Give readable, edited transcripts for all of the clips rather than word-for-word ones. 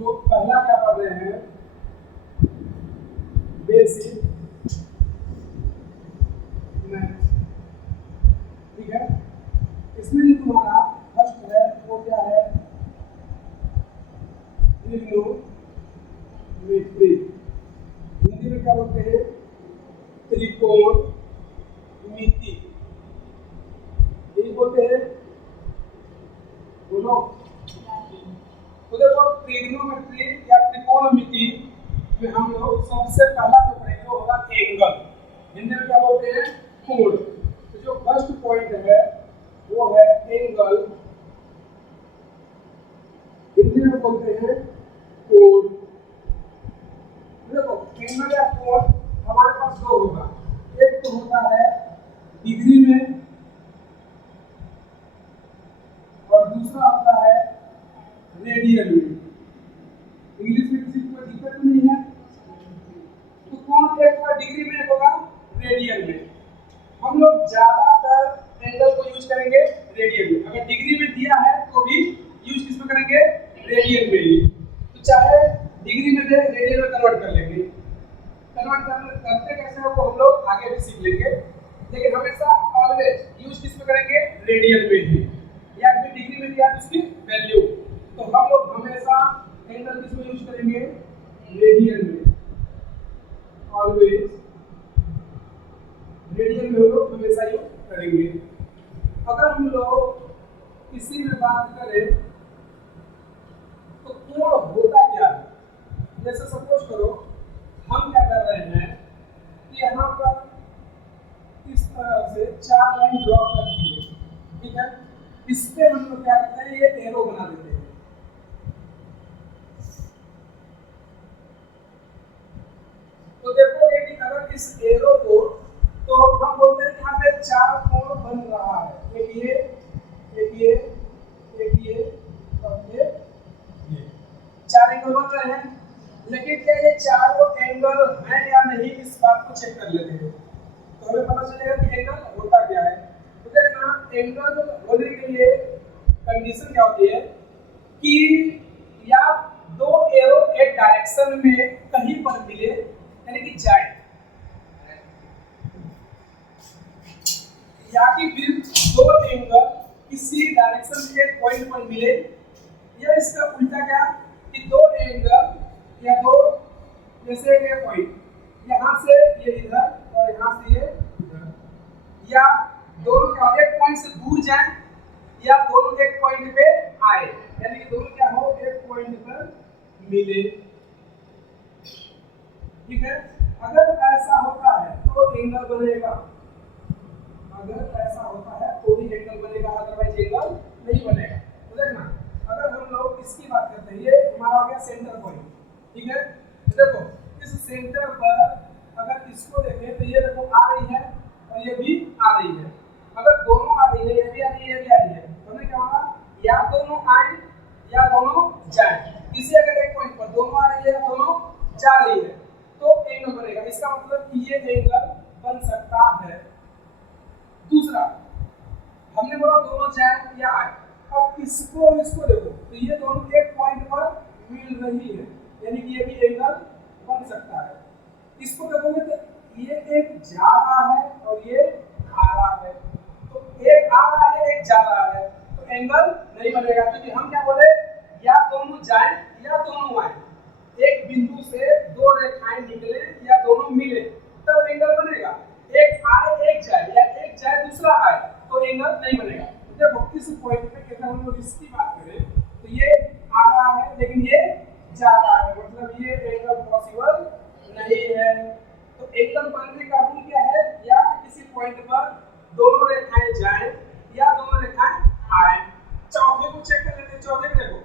लोग पहला क्या पढ़ रहे हैं, बेसिक मैथ, ठीक है। इसमें जो तुम्हारा फर्स्ट है वो क्या है, ट्रिग्नोमेट्री, हिंदी में क्या बोलते हैं, त्रिकोण मिति, यही बोलते हैं, बोलो। तो देखो ट्रिग्नोमेट्री या त्रिकोणमिति में हम लोग सबसे पहला जो पढ़ेंगे वो होगा एंगल, हिंदी में क्या बोलते हैं, कोण। तो जो फर्स्ट पॉइंट है वो है एंगल, हिंदी में बोलते हैं कोण। देखो एंगल या कोण हमारे पास दो होगा, एक तो होता है डिग्री में और दूसरा होता है रेडियन में। इंग्लिश में किसी को कोई दिक्कत नहीं है, तो कोण एक होगा डिग्री में, एक होगा रेडियन में। हम लोग ज्यादातर एंगल को यूज करेंगे रेडियन में, अगर डिग्री में दिया है तो भी यूज किस में करेंगे, रेडियन में ही। तो चाहे डिग्री में दे रेडियन में कन्वर्ट कर लेंगे, कन्वर्ट करते कैसे हो वो हम लोग आगे भी सीख लेंगे, लेकिन हमेशा ऑलवेज यूज किस में करेंगे, रेडियन में ही। या फिर डिग्री में दिया है उसकी वैल्यू, तो हम लोग हमेशा एंगल किस में यूज करेंगे, रेडियन में, ऑलवेज रेडियन में हम लोग हमेशा यूज करेंगे। अगर हम लोग इसी में बात करें तो कोण होता क्या है, जैसे सपोज करो हम क्या कर रहे हैं कि यहाँ पर इस तरह से चार लाइन ड्रॉ कर दिए, ठीक है। इस पे हम लोग क्या करते हैं, ये एरो बना देते हैं। तो देखोगे कि अगर इस एरो को, तो हम बोलते हैं कि यहाँ पे चार कोण बन रहा है, एक ये, एक ये, एक ये और ये चार एंगल बन रहे हैं। लेकिन क्या ये चारों एंगल हैं या नहीं, इस बात को चेक कर लेते हैं, तो हमें पता चलेगा कि एंगल होता क्या है। तो देखना एंगल होने के लिए कंडीशन क्या होती है कि या दो एरो एक डायरेक्शन में कहीं पर मिले, यानी कि जाए, या कि फिर दो एंगल किसी डायरेक्शन में एक पॉइंट पर मिले, या इसका उल्टा क्या कि दो एंगल या दो, जैसे ये पॉइंट यहाँ से ये इधर और यहाँ से ये इधर, या दोनों क्या एक पॉइंट से दूर जाए या दोनों एक पॉइंट पे आए, यानी कि दोनों क्या हो, एक पॉइंट पर मिले, ठीक है। अगर ऐसा होता है तो एंगल बनेगा, अगर ऐसा होता है तो ही एंगल बनेगा, अदरवाइज एंगल नहीं बनेगा। तो देखना अगर हम लोग इसकी बात करते हैं, ये हमारा हो गया सेंटर पॉइंट, ठीक है। देखो इस सेंटर पर अगर इसको देखें तो ये देखो आ रही है और ये भी आ रही है। अगर दोनों आ रही है, ये भी आ रही है, ये भी आ रही है, तो हमें क्या होगा, या दोनों आए या दोनों जाए। इसी अगर एक पॉइंट पर दोनों आ रही है या दोनों जा रही है तो एंगल बनेगा, इसका मतलब कि ये एंगल बन सकता है। दूसरा हमने बोला दोनों जाए या आए, अब इसको देखो तो ये दोनों एक पॉइंट पर मिल रही है, यानी कि ये भी एंगल बन सकता है। इसको देखोगे तो ये एक जा रहा है और ये आ रहा है, तो एक आ रहा है एक जा रहा है, तो एंगल नहीं बनेगा, क्योंकि हम क्या बोले, या दोनों जाए या दोनों आए, एक बिंदु से दो रेखाएं निकले या दोनों मिले तब एंगल बनेगा। एक आए एक जाए या एक जाए दूसरा आए तो एंगल नहीं बनेगा। देखो किस पॉइंट पे अगर हम लोग इसकी बात करें तो ये आ रहा है लेकिन ये जा रहा है, मतलब ये एंगल पॉसिबल नहीं है। तो एंगल बनने का रूल क्या है, या किसी पॉइंट पर दोनों रेखाएं जाएं या दोनों रेखाएं आए। चौथे को चेक कर लेते हैं, चौथे में देखो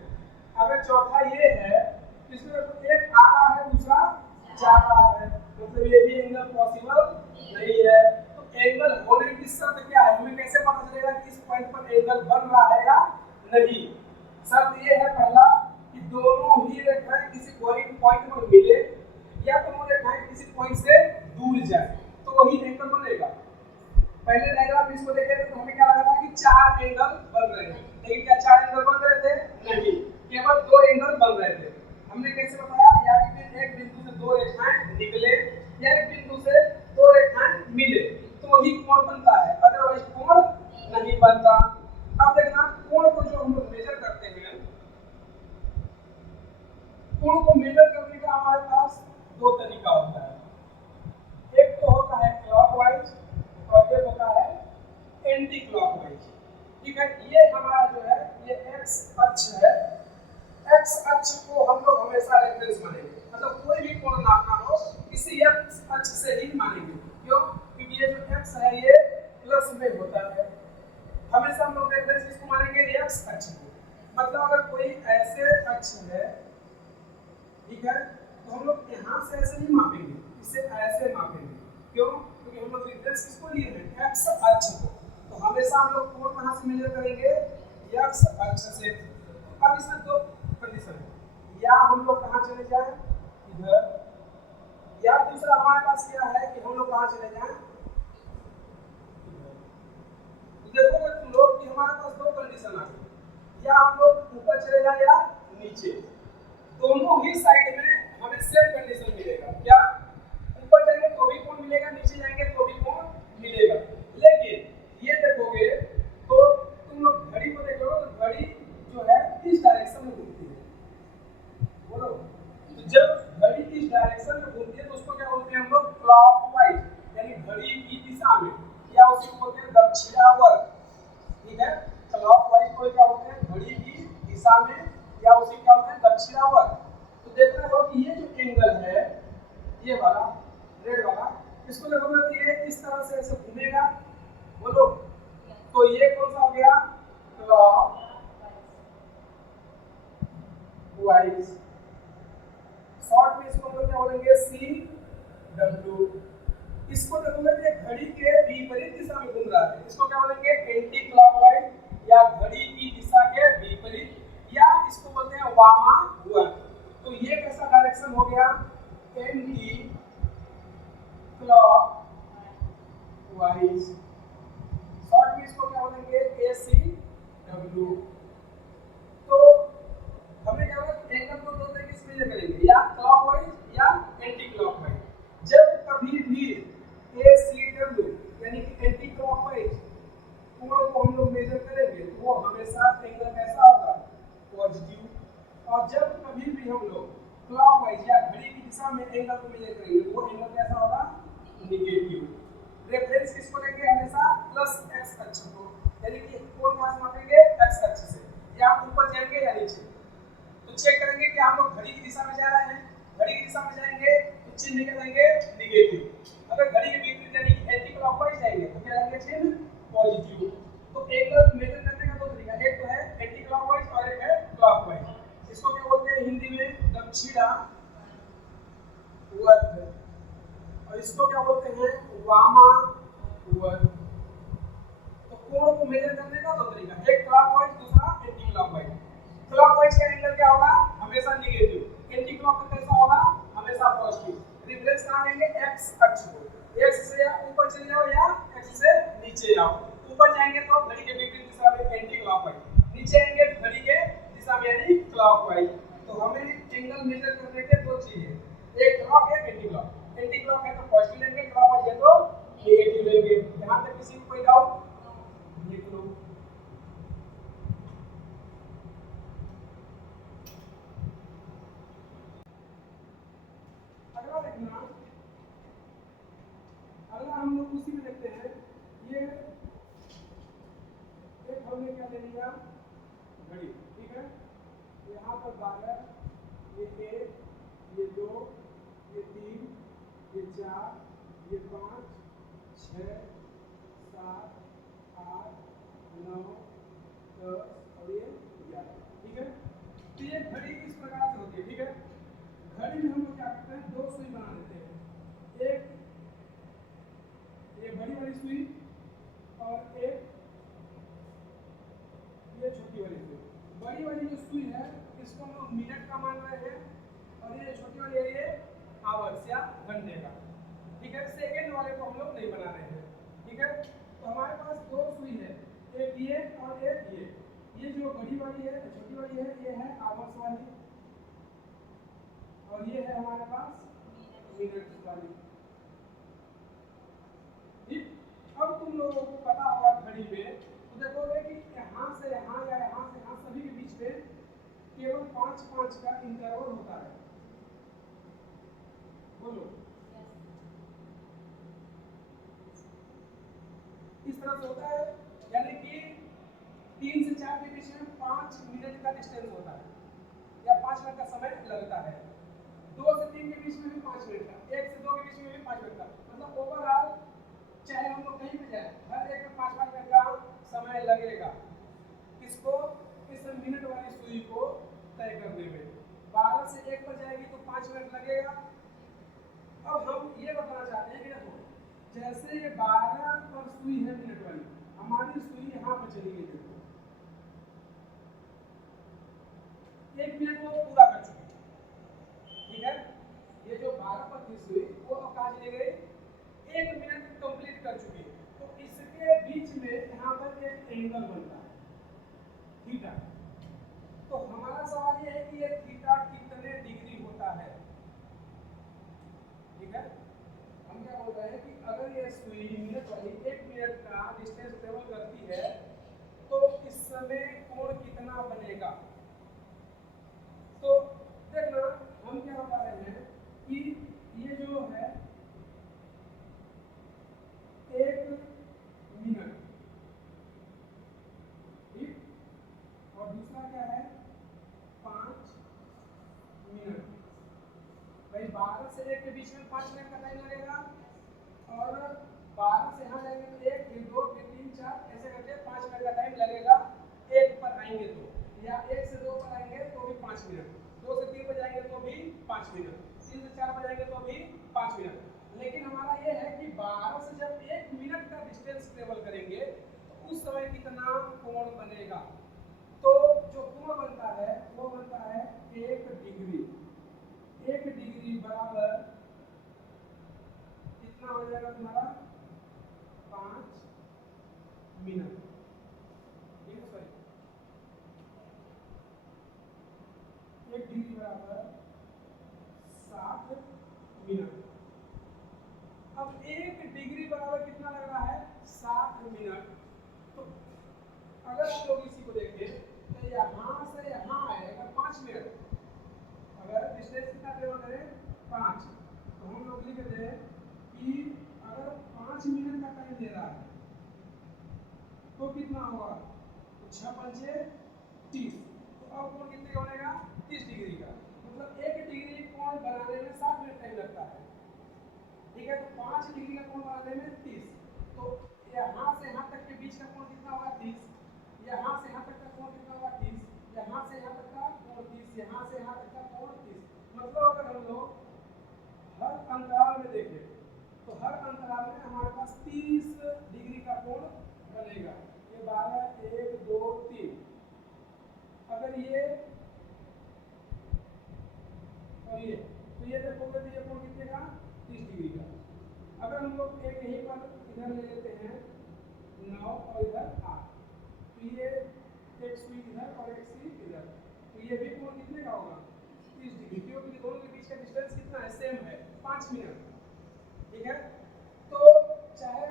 अगर चौथा ये है, इसमें एक आ रहा है दूसरा जा रहा है, मतलब ये भी एंगल पॉसिबल नहीं है। तो एंगल होने की शर्त क्या है, हमें कैसे पता चलेगा कि इस पॉइंट पर एंगल बन रहा है या नहीं। शर्त ये है पहला कि दोनों ही रेखाएं किसी पॉइंट पर मिले या दोनों रेखाएं किसी पॉइंट से दूर जाए, तो वही एंगल बनेगा। पहले डायग्राम इसको देखे तो हमें क्या लगा था कि चार एंगल बन रहे हैं, लेकिन क्या चार एंगल बन रहे थे, नहीं, केवल दो एंगल बन रहे थे। कोण को मेजर करने का हमारे पास दो तरीका होता है, एक तो होता है क्लॉकवाइज और एक होता है एंटी क्लॉकवाइज। ठीक है, ये हमारा जो है ये एक्स अक्ष है, एक्स अक्ष को हम लोग हमेशा रेफरेंस मानेंगे, मतलब कोई भी कोण नापना हो इसी एक्स अक्ष से ही मानेंगे। क्यों? क्योंकि ये जो एक्स है ये प्लस में होता है, हमेशा हम लोग रेफरेंस किसको मानेंगे, एक्स अक्ष को। मतलब अगर कोई ऐसे अक्ष है, ठीक है, तो हम लोग यहाँ से ऐसे नहीं मापेंगे, इसे ऐसे मापेंगे। क्यों? क्योंकि हम लोग रेफरेंस किसको लिए हैं, एक्स अक्ष को। तो हमेशा हम लोग कोण कहाँ से मेजर करेंगे, एक्स अक्ष से। अब इसमें दो कंडीशन है, या हम लोग कहाँ चले जाएं, इधर, या दूसरा हमारे पास क्या है कि हम लोग कहाँ चले जाएं, देखोगे तुम लोग कि हमारे पास दो कंडीशन आ गई, या हम लोग ऊपर चले जाएं या नीचे, दोनों ही साइड में हमें सेम कंडीशन मिलेगा। क्या? ऊपर जाएंगे तो भी कोण मिलेगा, नीचे जाएंगे तो भी कोण मिलेगा। लेकिन ये देखोगे तो तुम लोग घड़ी को देखोगे तो घड़ी जो है इस डायरेक्शन में घूमती है, बोलो। तो जब घड़ी इस डायरेक्शन में घूमती है तो उसको क्या बोलते हैं हम लोग, क्लॉकवाइज, यानी घड़ी की दिशा में, या उसी को बोलते हैं दक्षिणावर्त। ठीक है, क्लॉकवाइज को क्या बोलते हैं, घड़ी की दिशा में, या उसी क्या बोलते हैं, दक्षिणावर्त। तो देख रहे हो कि ये जो एंगल है, ये वाला रेड वाला, इसको देखोगे तो ये इस तरह से ऐसे घूमेगा, बोलो। तो ये कौन सा हो गया, क्लॉकवाइज। शॉर्ट में इसको हम लोग क्या बोलेंगे, सी डब्ल्यू। इसको देखोगे तो घड़ी के विपरीत दिशा में घूम रहा है, इसको क्या बोलेंगे, एंटी क्लॉकवाइज, या घड़ी की दिशा के विपरीत, या इसको बोलते हैं वामावर्त। तो ये कैसा डायरेक्शन हो गया, एंटी क्लॉकवाइज। शॉर्ट में इसको क्या बोलेंगे, एसी डब्ल्यू। तो हमें क्या होगा, एंगल को दो तरीके से मेजर करेंगे, या क्लॉकवाइज या एंटी क्लॉकवाइज। जब कभी भी ACW यानी कि एंटी क्लॉकवाइज कोण को हम लोग मेजर करेंगे तो वो हमेशा एंगल कैसा होगा, पॉजिटिव। और जब कभी भी हम लोग क्लॉकवाइज या घड़ी की दिशा में एंगल को मेजर करेंगे तो वो एंगल कैसा होगा, नेगेटिव। रेफरेंस किसको लेंगे, हमेशा प्लस एक्स अक्ष को, यानी कि कोण कहां से मापेंगे, एक्स अक्ष से, या ऊपर जाएंगे या नीचे। तो चेक करेंगे कि हम लोग घड़ी की दिशा में जा रहे हैं, घड़ी की दिशा में जाएंगे तो चिन्ह क्या देंगे, नेगेटिव। अगर घड़ी के विपरीत यानी कि एंटी क्लॉकवाइज जाएंगे तो क्या देंगे, चिन्ह पॉजिटिव। तो एंगल मेजर करने का दो तरीका, एक तो है एंटी क्लॉकवाइज और एक है क्लॉकवाइज। इसको क्या बोलते हैं हिंदी में, दक्षिणावर्त, और इसको क्या बोलते हैं, वामावर्त। तो कोण को मेजर करने का दो तरीका, एक क्लॉकवाइज, दूसरा एंटी क्लॉकवाइज। क्लॉकवाइज का एंगल क्या होगा, हमेशा नेगेटिव। एंटी क्लॉक का कैसा होगा, हमेशा पॉजिटिव। रिफरेंस कहां लेंगे, एक्स अक्ष को। एक्स से या ऊपर चले जाओ या एक्स से नीचे जाओ। ऊपर जाएंगे तो घड़ी के विपरीत दिशा में एंटी क्लॉकवाइज, नीचे आएंगे तो घड़ी के दिशा में यानी क्लॉकवाइज। तो हमें एंगल मेजर करने के दो चीजें, एक क्लॉक है एंटी क्लॉक। एंटी क्लॉक है तो पॉजिटिव लेंगे, क्लॉकवाइज है तो नेगेटिव लेंगे। यहां तक किसी को कोई डाउट, लिख लो। अगला देखना, अगला हम लोग उसी में देखते हैं, ये एक हमने क्या ले लिया, घड़ी। ठीक है, यहाँ पर 12, ये 1, ये 2, ये 3, ये 4, ये 5, 6, 7, 8, 9, 10 और ये 11। ठीक है, तो ये घड़ी इस प्रकार से होती है। ठीक है, घड़ी में हम लोग क्या करते हैं, दो सुई बना देते हैं, एक ये बड़ी वाली सुई और एक ये छोटी वाली सुई। बड़ी वाली जो सुई है इसको हम लोग मिनट का मान रहे हैं, और ये छोटी वाली है ये आवर्स या घंटे का। ठीक है, सेकंड वाले को हम लोग नहीं बना रहे हैं। ठीक है, तो हमारे पास दो सुई है, एक ये और एक ये। ये जो बड़ी वाली है, छोटी वाली है, ये है आवर्स वाली, और ये है हमारे पास मिनट वाली। ठीक, अब तुम लोगों को पता होगा घड़ी में, तो देखोगे कि यहाँ से यहाँ या यहाँ से यहाँ सभी के बीच में केवल 5 5-5 का इंटरवल होता है। बोलो इस तरह से होता है, यानी कि 3 से 4 के बीच में 5 मिनट का डिस्टेंस होता है या 5 मिनट का समय लगता है। 2 से 3 के बीच में भी 5 मिनट का, 1 से 2 के बीच में भी 5 मिनट का, मतलब ओवरऑल चाहे हम लोग कहीं भी जाए हर एक में 5-5 मिनट का समय लगेगा। किसको? इस मिनट वाली सुई को तय करने में। 12 से 1 पर जाएगी तो 5 मिनट लगेगा। अब हम ये बताना चाहते हैं कि देखो जैसे ये 12 पर सुई है मिनट वाली, हमारी सुई यहाँ पर चली गई, देखो 1 मिनट वो पूरा कर चुकी है, ठीक है। ये जो 12 पर थी सुई वो अब कहाँ चली गई? 1 मिनट कंप्लीट कर चुकी है। तो इसके बीच में यहाँ पर एक एंगल बनता है थीटा। तो हमारा सवाल ये है कि ये थीटा कितने डिग्री होता है, ठीक है। हम क्या बोल रहे हैं कि अगर ये सुई मिनट वाली 1 मिनट का डिस्टेंस ट्रेवल करती है तो इस समय कोण कितना बनेगा। तो देखना हम क्या बता रहे हैं कि ये जो है 1 मिनट, ठीक, और दूसरा क्या है 5 मिनट। भाई 12 से 1 के बीच में 5 मिनट का टाइम लगेगा, और 12 से यहाँ जाएंगे तो 1 फिर 2 फिर 3 4 ऐसे करके 5 मिनट का टाइम लगेगा। 1 पर आएंगे तो, या 1 से 2 पर आएंगे तो भी 5 मिनट, 2 से 3 पर जाएंगे तो भी 5 मिनट, 3 से 4 पर जाएंगे तो भी 5 मिनट। लेकिन हमारा ये है कि 12 से जब 1 मिनट का डिस्टेंस ट्रेवल करेंगे तो उस समय कितना कोण बनेगा। तो जो कोण बनता है वो बनता है 1 डिग्री। 1 डिग्री बराबर कितना हो जाएगा तुम्हारा? 5 मिनट, ठीक है। सॉरी 1 डिग्री बराबर 60 मिनट। अब 1 डिग्री बराबर कितना लग रहा है? 60 मिनट। तो अगर हम लोग इसी को देखें तो यहाँ से यहाँ आएगा 5 मिनट, अगर डिस्टेंस कितना ट्रेवल करें 5, तो हम लोग लिख देते हैं कि अगर 5 मिनट का टाइम दे रहा है तो कितना होगा? तो 6 पंचे 30, तो अब कोण कितने का बनेगा? 30 डिग्री का। मतलब 1 डिग्री कोण बनाने में 60 मिनट टाइम लगता है, ठीक है। तो 5 डिग्री का कोण बनाने में 30, तो यहाँ से यहाँ तक के बीच का कोण कितना होगा? 30, यहाँ से यहाँ तक का कोण कितना होगा? 30, यहाँ से यहाँ तक का कोण 30, यहाँ से यहाँ तक का कोण 30। मतलब अगर हम लोग हर अंतराल में देखें तो हर अंतराल में हमारे पास 30 डिग्री का कोण बनेगा। ये 12 1 2 3, अगर ये और ये, तो ये देखोगे तो ये कोण कितने का? 30 डिग्री का। अगर हम लोग एक यहीं पर इधर ले लेते हैं 9 और इधर 8, तो ये एक सुई इधर और एक सुई इधर, तो ये भी कोण कितने का होगा? 30 डिग्री, क्योंकि दोनों के बीच का डिस्टेंस कितना है? सेम है, 5 मिनट, ठीक है। तो चाहे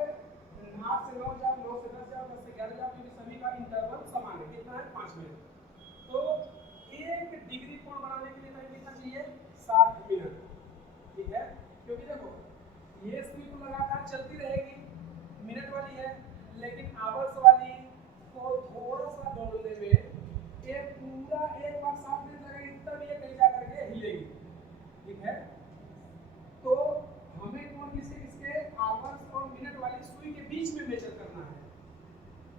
8 से 9 जाओ, 9 से 10 जाओ, 10 से 11 जाओ, क्योंकि सभी का इंटरवल समान है, कितना है? 5 मिनट। तो 1 डिग्री कोण बनाने के लिए टाइम कितना चाहिए? 60 मिनट, ठीक है। क्योंकि देखो ये सुई तो लगातार चलती रहेगी, मिनट वाली है, लेकिन आवर्स वाली को थोड़ा सा डोलने में ये पूरा एक बार 7 मिनट लगेगी, तब ये कहीं जा करके हिलेगी, ठीक है। तो हमें कोण किसके किसके? आवर्स और मिनट वाली सुई के बीच में मेजर करना है।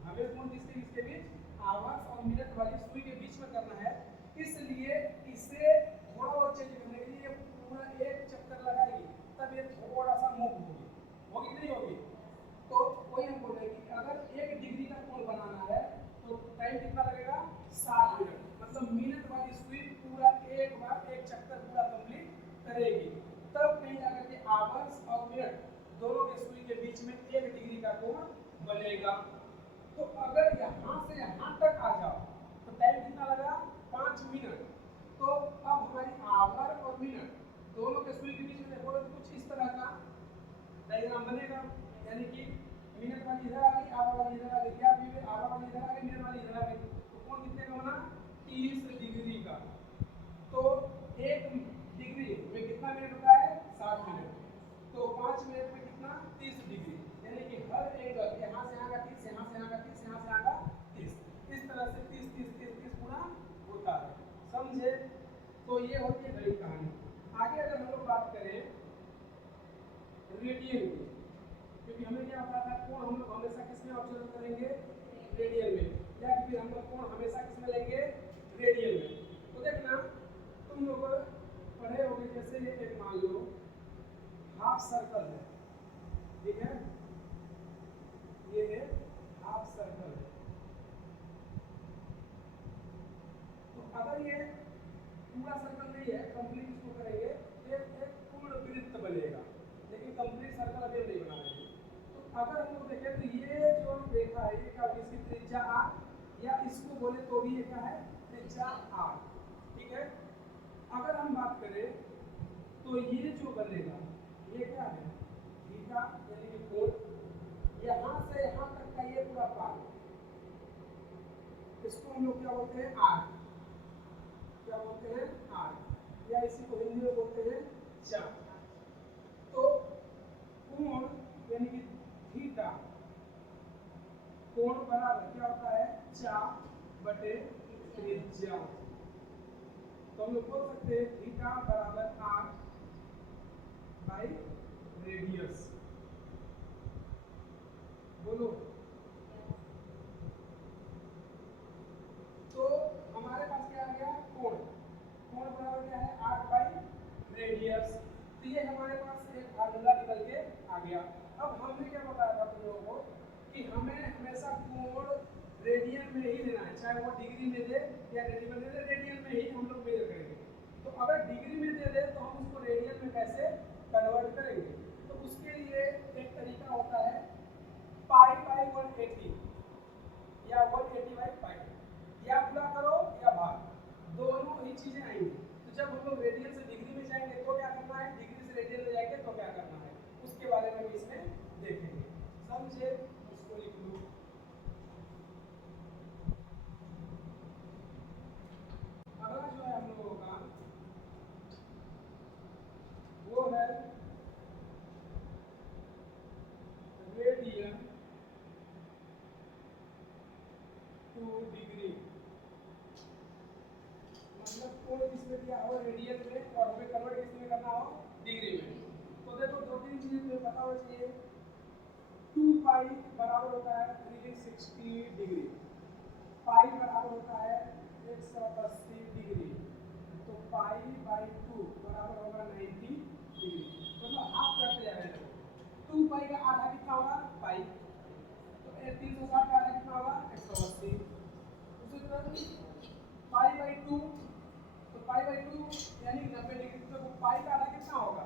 हमें कोण किसके किसके बीच? आवर्स और मिनट वाली सुई के बीच में करना है, इसलिए इसे थोड़ा और चेंज करने के लिए पूरा एक चक्कर लगाएगी, तब ये थोड़ा सा मूव होगी कि नहीं होगी। तो वही हम बोल रहे हैं कि अगर 1 डिग्री का कोण बनाना है तो टाइम कितना लगेगा? 60 मिनट। मतलब मिनट वाली सुई पूरा एक बार एक चक्कर पूरा कंप्लीट करेगी, तब कहीं जाकर के आवर्स और मिनट दोनों के सुई के बीच में 1 डिग्री का कोण बनेगा। तो अगर यहाँ से यहाँ तक आ जाओ तो टाइम कितना लगा? 5 मिनट। तो अब हमारी आवर और मिनट दोनों के सुई के बीच में देखो कुछ इस तरह का डायग्राम बनेगा, यानी कि मिनट वाली इधर आ गई, आवर वाली इधर आ गई, या फिर आवर वाली इधर आ गई, मिनट वाली इधर आ गई, तो कोण कितने का बना? 30 डिग्री का। ये होती है गणित कहानी। आगे अगर हम लोग बात करें रेडियन की, क्योंकि हमें क्या पता था कोण हम लोग हमेशा किस में ऑब्जर्व करेंगे, रेडियन में, या फिर हम लोग कोण हमेशा किस में लेंगे, रेडियन में। तो देखना तुम लोग पढ़े होंगे, जैसे ये एक मान लो हाफ सर्कल है, ठीक है, ये है हाफ सर्कल है। तो अगर ये पूरा सर्कल नहीं है, कंप्लीट इसको करेंगे, एक पूर्ण वृत्त बनेगा, लेकिन कंप्लीट सर्कल अभी नहीं बना रहे। तो अगर हम लोग देखें तो ये जो रेखा है ये क्या होगी, इसकी त्रिज्या r, या इसको बोले तो भी ये क्या है, त्रिज्या r, ठीक है। अगर हम बात करें तो ये जो बनेगा ये क्या है, थीटा यानी कि कोण, यहाँ से यहाँ तक का ये पूरा पार्ट, इसको हम लोग क्या बोलते हैं, r, क्या बोलते हैं, r, या इसी को हिंदी में बोलते हैं चाप। तो कोण यानी कि थीटा, कोण बराबर क्या होता है, चाप बटे त्रिज्या। तो हम लोग बोल सकते हैं थीटा बराबर r बाई रेडियस। बोलो। तो हमारे पास क्या आ गया, कोण, कोण बराबर क्या है, r बाई रेडियस। तो ये हमारे पास एक फार्मूला निकल के आ गया। अब हमने क्या बताया था तुम लोगों को कि हमें हमेशा कोण रेडियन में ही लेना है, चाहे वो डिग्री में दे या रेडियन में दे, रेडियन में ही हम लोग मेजर करेंगे। तो अगर डिग्री में दे दे तो हम उसको रेडियन में कैसे कन्वर्ट करेंगे, तो उसके लिए एक तरीका होता है पाई बाई 180 या 180 बाई पाई, या पूरा करो या भाग, दोनों ही चीजें आएंगी। तो जब हम लोग रेडियन से डिग्री में जाएंगे तो क्या करना है, डिग्री से रेडियन में जाएंगे तो क्या करना है, उसके बारे में भी इसमें देखेंगे। समझे, इसको लिख लो। अगला जो है हम लोगों का वो है रेडियन टू डिग्री, मतलब कोण किसमें दिया हो, रेडियन में, और हमें कन्वर्ट किसमें करना हो, डिग्री में। तो देखो दो तीन चीजें तुम्हें पता होना चाहिए। 2 पाई बराबर होता है 360 डिग्री, पाई बराबर होता है 180 डिग्री, तो पाई बाई 2 बराबर होगा 90 डिग्री, मतलब हाफ करते जा रहे हैं। 2 पाई का आधा कितना होगा, पाई, तो 360 का आधा कितना होगा, 180। उसी तरह पाई बाई 2, तो पाई बाई 2 यानी 90 डिग्री, तो पाई का आधा कितना होगा,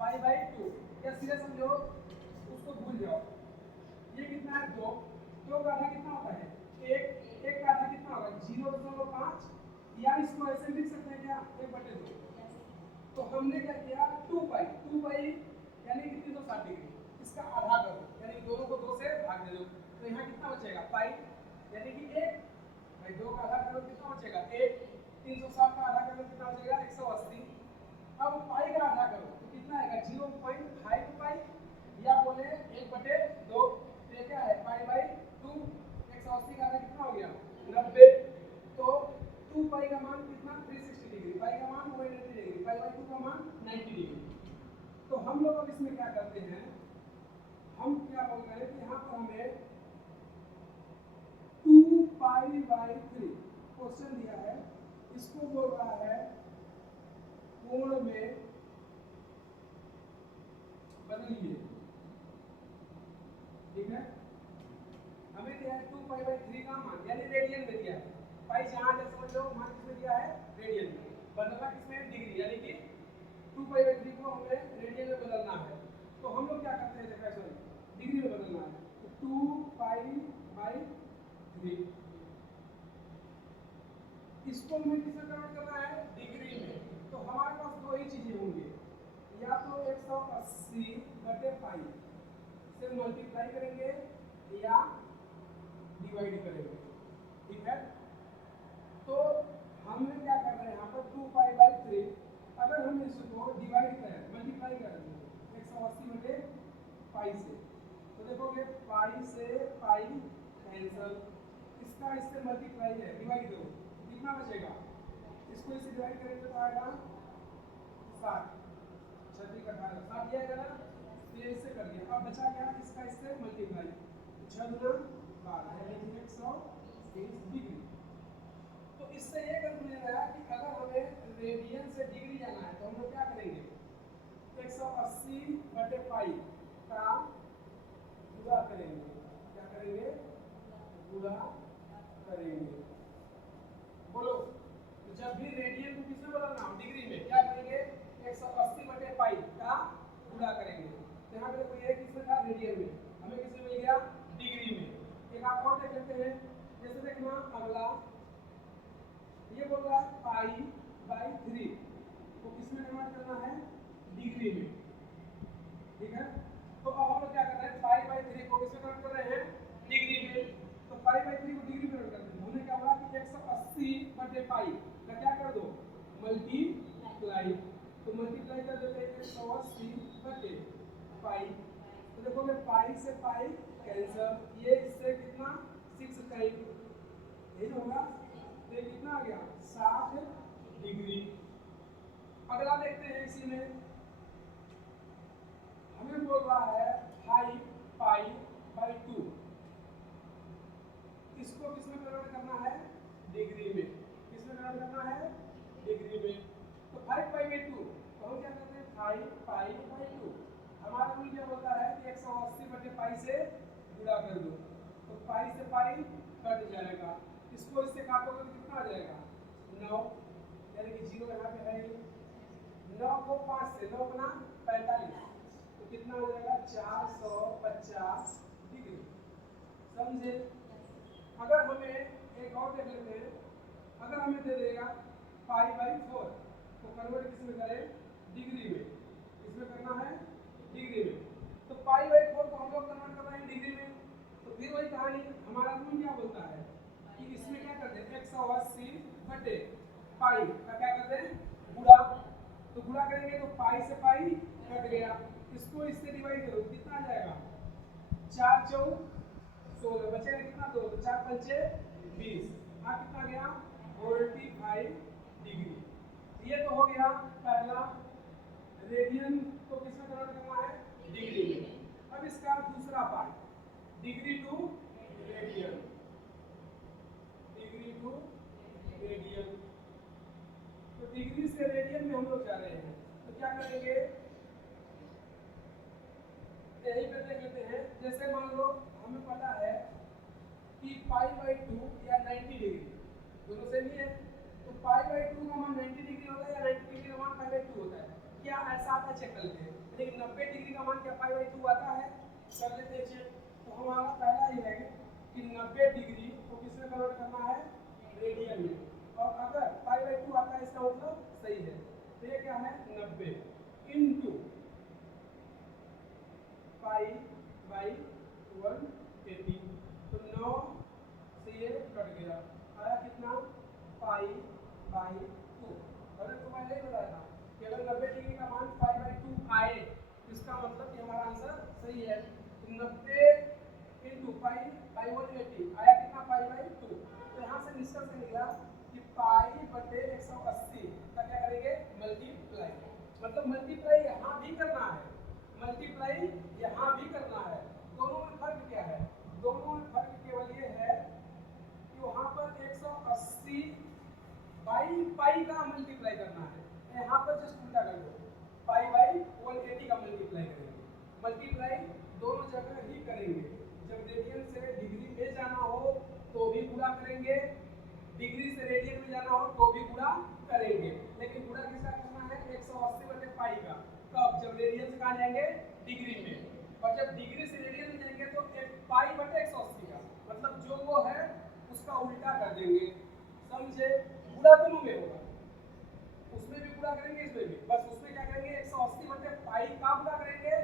पाई बाई 2, या सीधे समझो उसको भूल जाओ, ये कितना है 2, 2 का आधा कितना होता है 1, 1 का आधा कितना होगा 0.5, या इसको ऐसे लिख सकते हैं क्या, 1/2। तो हमने क्या किया, 2 पाई यानी कि 360 डिग्री, इसका आधा करो, यानी दोनों को 2 से भाग दे दो, तो यहाँ कितना बचेगा, पाई यानी कि 1 भाई 2 का आधा करो कितना बचेगा 1, 360 का आधा करो कितना बचेगा 180। अब पाई का आधा करो तो कितना आएगा 0.5 पाई, या बोले 1/2, तो ये क्या है पाई बाई 2, 180 का आधा कितना हो गया 90, तो 2 पाई का मान कितना 360 डिग्री, पाई का मान 180 डिग्री, पाई बाई 2 का मान 90 डिग्री। तो हम लोग अब इसमें क्या करते हैं, हम क्या बोल रहे हैं कि यहाँ पर हमें 2 पाई बाई 3 क्वेश्चन दिया है, इसको बोल रहा है कोण में बदलिए, ठीक है। हमें दिया है 2 पाई बाई 3 का मान, यानी रेडियन में दिया है, पाई जहां जैसे समझ लो मान किसमें दिया है, रेडियन में, बदलना किसमें, डिग्री, यानी कि 2 पाई बाई 3 को हमें रेडियन में बदलना है। तो हम लोग क्या करते हैं, देखा सॉरी डिग्री में बदलना है, तो 2 पाई बाई 3 इसको हमें किसमें कन्वर्ट करना है, डिग्री में। तो हमारे पास दो ही चीजें होंगी, या तो 180 बटे पाई से मल्टीप्लाई करेंगे या डिवाइड करेंगे, ठीक है। तो हमने क्या कर रहे हैं यहाँ पर 2 पाई बाई 3, अगर हम इसको डिवाइड करें मल्टीप्लाई करेंगे 180 बटे पाई से, तो देखोगे पाई से पाई कैंसल, इसका इससे मल्टीप्लाई है, डिवाइड करो कितना बचेगा, इसको इसको इससे डिवाइड करेंगे तो आएगा 60, 36 का 18, 60 आएगा ना, तो ये इससे कर दिया। अब बचा क्या, इसका इससे मल्टीप्लाई, 6 गुना 12 यानी 120 डिग्री। तो इससे ये कंक्लूजन आया कि अगर हमें रेडियन से डिग्री जाना है तो हम लोग क्या करेंगे, 180/पाई का गुणा करेंगे। क्या करेंगे, गुणा करेंगे। बोलो, तो जब भी रेडियन को किसमें बदलना हो, डिग्री में, क्या करेंगे, 180/पाई का गुणा करेंगे। तो यहाँ पे देखो ये किसमें था, रेडियन में, हमें किसमें मिल गया, डिग्री में। एक आप और देख लेते हैं, जैसे देखना अगला, ये बोल रहा है पाई/3 को किसमें कन्वर्ट करना है, डिग्री में, ठीक है। तो अब हम लोग क्या कर रहे हैं, पाई/3 को किसमें कन्वर्ट कर रहे हैं, डिग्री में। तो पाई/3 को डिग्री में कन्वर्ट करते हैं। हमने क्या बोला कि 180/पाई का क्या कर दो, मल्टीप्लाई। तो मल्टीप्लाई कर देते हैं 180/पाई। तो देखोगे पाई से पाई कैंसिल, ये इससे कितना 6 टाइम, यही होगा। तो ये कितना आ गया, 60 डिग्री। अगला देखते हैं, इसी में हमें बोल रहा है 5π/2, इसको किसमें कन्वर्ट करना है, डिग्री में। किसमें कन्वर्ट करना है, डिग्री में। तो 5π/2 तो हम क्या करते हैं, 5π/2। हमारा रूल क्या बोलता है कि 180/पाई से गुणा कर दो। तो पाई से पाई कट जाएगा, इसको इससे काटोगे तो कितना आ जाएगा, 9, यानी कि 0 यहाँ पे है। 9 को 5 से, 9 गुना 45, तो कितना हो जाएगा, 450 डिग्री। समझे। अगर हमें एक और देख लेते हैं, अगर हमें दे देगा π/4 तो कन्वर्ट किसमें करें, डिग्री में। किसमें करना है, डिग्री में। तो π/4 को हम लोग कन्वर्ट कर रहे हैं डिग्री में। तो फिर वही कहानी, हमारा रूल क्या बोलता है कि इसमें क्या करते हैं, 180/पाई का क्या करते हैं, गुणा। तो गुणा करेंगे तो पाई से पाई कट गया, इसको इससे डिवाइड करो, कितना आ जाएगा, 4 × 4 16, बचेगा कितना, 2, तो 4 × 5 = 20। हाँ कितना गया, 45 डिग्री। ये तो हो गया पहला, रेडियन को किसमें कन्वर्ट करना है, डिग्री में। अब इसका दूसरा part, degree to radian, degree to radian. तो डिग्री से रेडियन में हम लोग जा रहे हैं, तो क्या करेंगे, यही पे देख लेते हैं। जैसे मान लो हमें पता है कि π/2 या 90 डिग्री दोनों सेम ही है। तो π/2 का मान 90 डिग्री होता है या 90 डिग्री का मान π/2 होता है, क्या ऐसा आता है, चेक कर लेते हैं। लेकिन 90 डिग्री का मान क्या π/2 आता है, कर लेते हैं चेक। तो हमारा पहला ही है कि 90 डिग्री को किसमें कन्वर्ट करना है, रेडियन में। और अगर π/2 आता है इसका मतलब सही है। तो ये क्या है, 90 इंटू π/180। तो 9 से ये कट गया, आया कितना, π/2। अगर तो मैंने नहीं बताया था कि अगर 90 डिग्री का मान π/2 आए तो इसका मतलब कि हमारा आंसर सही है। तो 90 इंटू π/180 आया कितना, π/2। तो यहाँ से निष्कर्ष निकला कि π/180 का क्या करेंगे, मल्टीप्लाई। मतलब मल्टीप्लाई यहाँ भी करना है, मल्टीप्लाई यहाँ भी करना है। दोनों में फर्क क्या है, दोनों में फर्क केवल ये है कि वहाँ पर 180/पाई का मल्टीप्लाई करना है, यहाँ पर जस्ट उल्टा कर दो, π/180 का मल्टीप्लाई करेंगे। मल्टीप्लाई दोनों जगह ही करेंगे, जब रेडियन से डिग्री में जाना हो तो भी गुणा करेंगे, डिग्री से रेडियन में जाना हो तो भी गुणा करेंगे। लेकिन गुणा किसका करना है, 180/पाई का। कब, जब रेडियन से कहाँ जाएंगे, डिग्री में। और जब डिग्री से रेडियन में जाएंगे तो π/180 का, मतलब जो वो है उसका उल्टा कर देंगे। समझे। गुणा दोनों में होगा, उसमें भी गुणा करेंगे, इसमें भी। बस उसमें क्या करेंगे, 180/पाई का गुणा करेंगे,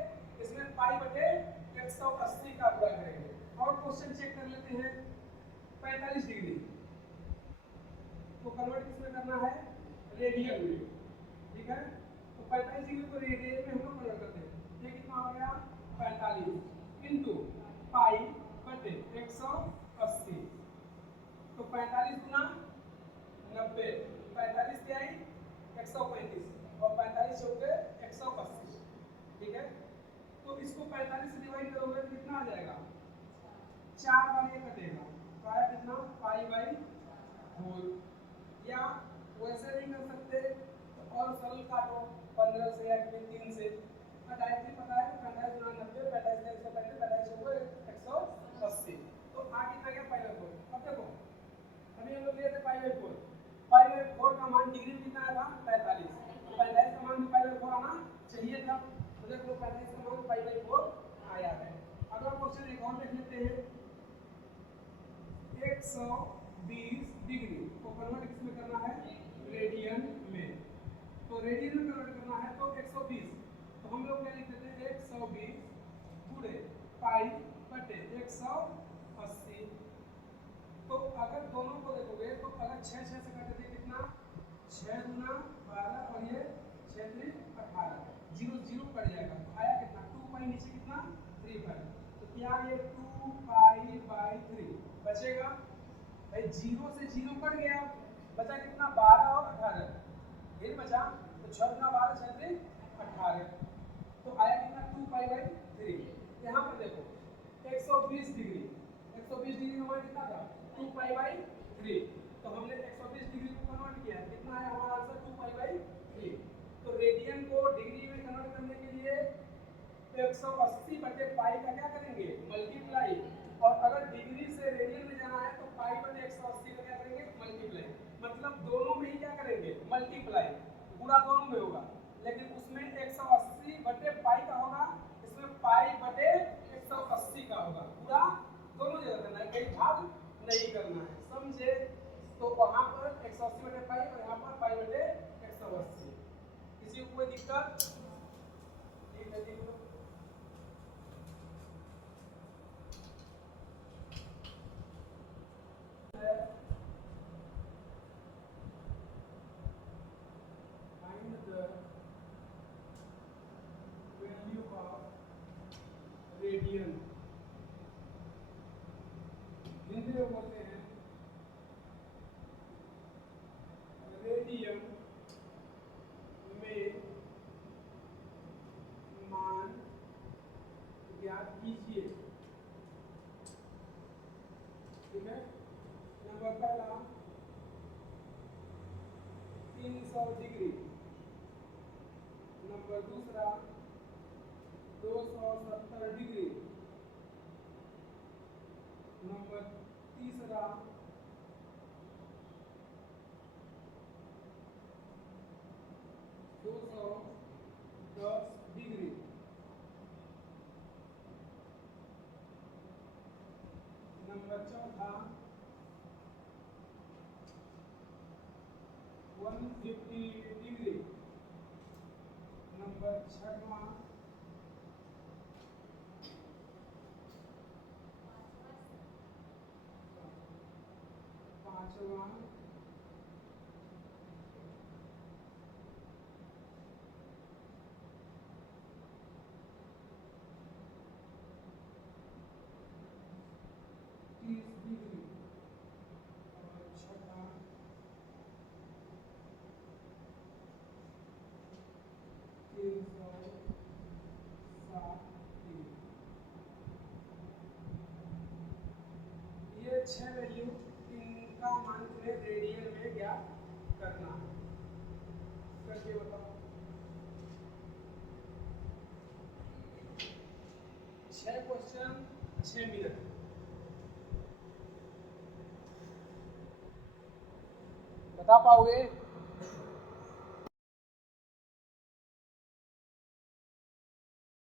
इसमें π/180 का गुणा करेंगे। और क्वेश्चन चेक कर लेते हैं, 45 डिग्री को कन्वर्ट किसमें करना है, रेडियन में, ठीक है। तो 45 डिग्री को रेडियन में हम लोग कन्वर्ट करते हैं। ये कितना हो गया, 45 इंटू π/180। तो 45 गुना 90, 45 45 क्या आई 135 और 45 चौके 180, ठीक है। तो इसको 45 से डिवाइड करोगे तो कितना आ जाएगा 4 बार ये कटेगा तो आया कितना पाई बाई 4। या वैसे नहीं कर सकते तो और सरल काटो 15 से या 3 से, डायरेक्टली पता है 45 गुना 90 45 से 135 45 चौके 180। तो आ कितना गया पाई बाई 4। अब देखो अभी हम लोग लिए थे पाई बाई 4, पाई बाई 4 का मान डिग्री में कितना आया था 45, तो 45 का मान पाई बाई 4 आना चाहिए था। तो देखो 45 का मान पाई बाई 4 आया है। अगला क्वेश्चन एक और देख लेते हैं 120 डिग्री को कन्वर्ट किसमें करना है रेडियन में। तो रेडियन में कन्वर्ट करना है तो 120, तो हम लोग क्या लिख देते हैं 120 गुणे पाई बटे 180। तो अगर दोनों को देखोगे तो अगर 6 6 से काटे थे कितना 6 गुना 12 और ये 6 3 18, 0 0 कट जाएगा तो आया कितना 2 पाई नीचे कितना 3 पाई, तो क्या ये 2 पाई बाई 3 बचेगा भाई 0 से 0 कट गया बचा कितना 12 और 18, ये बचा तो 6 गुना 12 6 3 18, तो आया कितना 2 पाई बाई 3। यहाँ पर देखो 120 डिग्री 120 डिग्री हमारा कितना था 2 पाई बाई 3, तो हमने 120 डिग्री को कन्वर्ट किया कितना है हमारा आंसर 2 पाई बाई 3। तो रेडियन को डिग्री में कन्वर्ट करने के लिए 180 बटे पाई का क्या करेंगे मल्टीप्लाई, और अगर डिग्री से रेडियन में जाना है तो पाई बटे 180 का क्या करेंगे मल्टीप्लाई, मतलब दोनों में ही क्या करेंगे मल्टीप्लाई, गुणा दोनों में होगा, लेकिन उसमें 180 बटे पाई का होगा, इसमें पाई बटे 180 का होगा, गुणा दोनों जगह करना है, कहीं भाग नहीं करना है, समझे। तो वहां पर 180 बटे पाई और यहाँ पर पाई बटे 180। किसी को कोई दिक्कत? ठीक है देखो find the value of radian, Hindi में बोलते हैं रेडियन में मान ज्ञात कीजिए, ठीक है। नंबर पहला 300 डिग्री, नंबर दूसरा 270 डिग्री, नंबर तीसरा 210 डिग्री, नंबर चौथा 150 डिग्री, नंबर छठवां 5वां 30 डिग्री और छठा 360 डिग्री। ये 6 वैल्यू इनका मान तुम्हें रेडियन में ज्ञात करना है, करके बताओ। 6 क्वेश्चन 6 मिनट, बता पाओगे?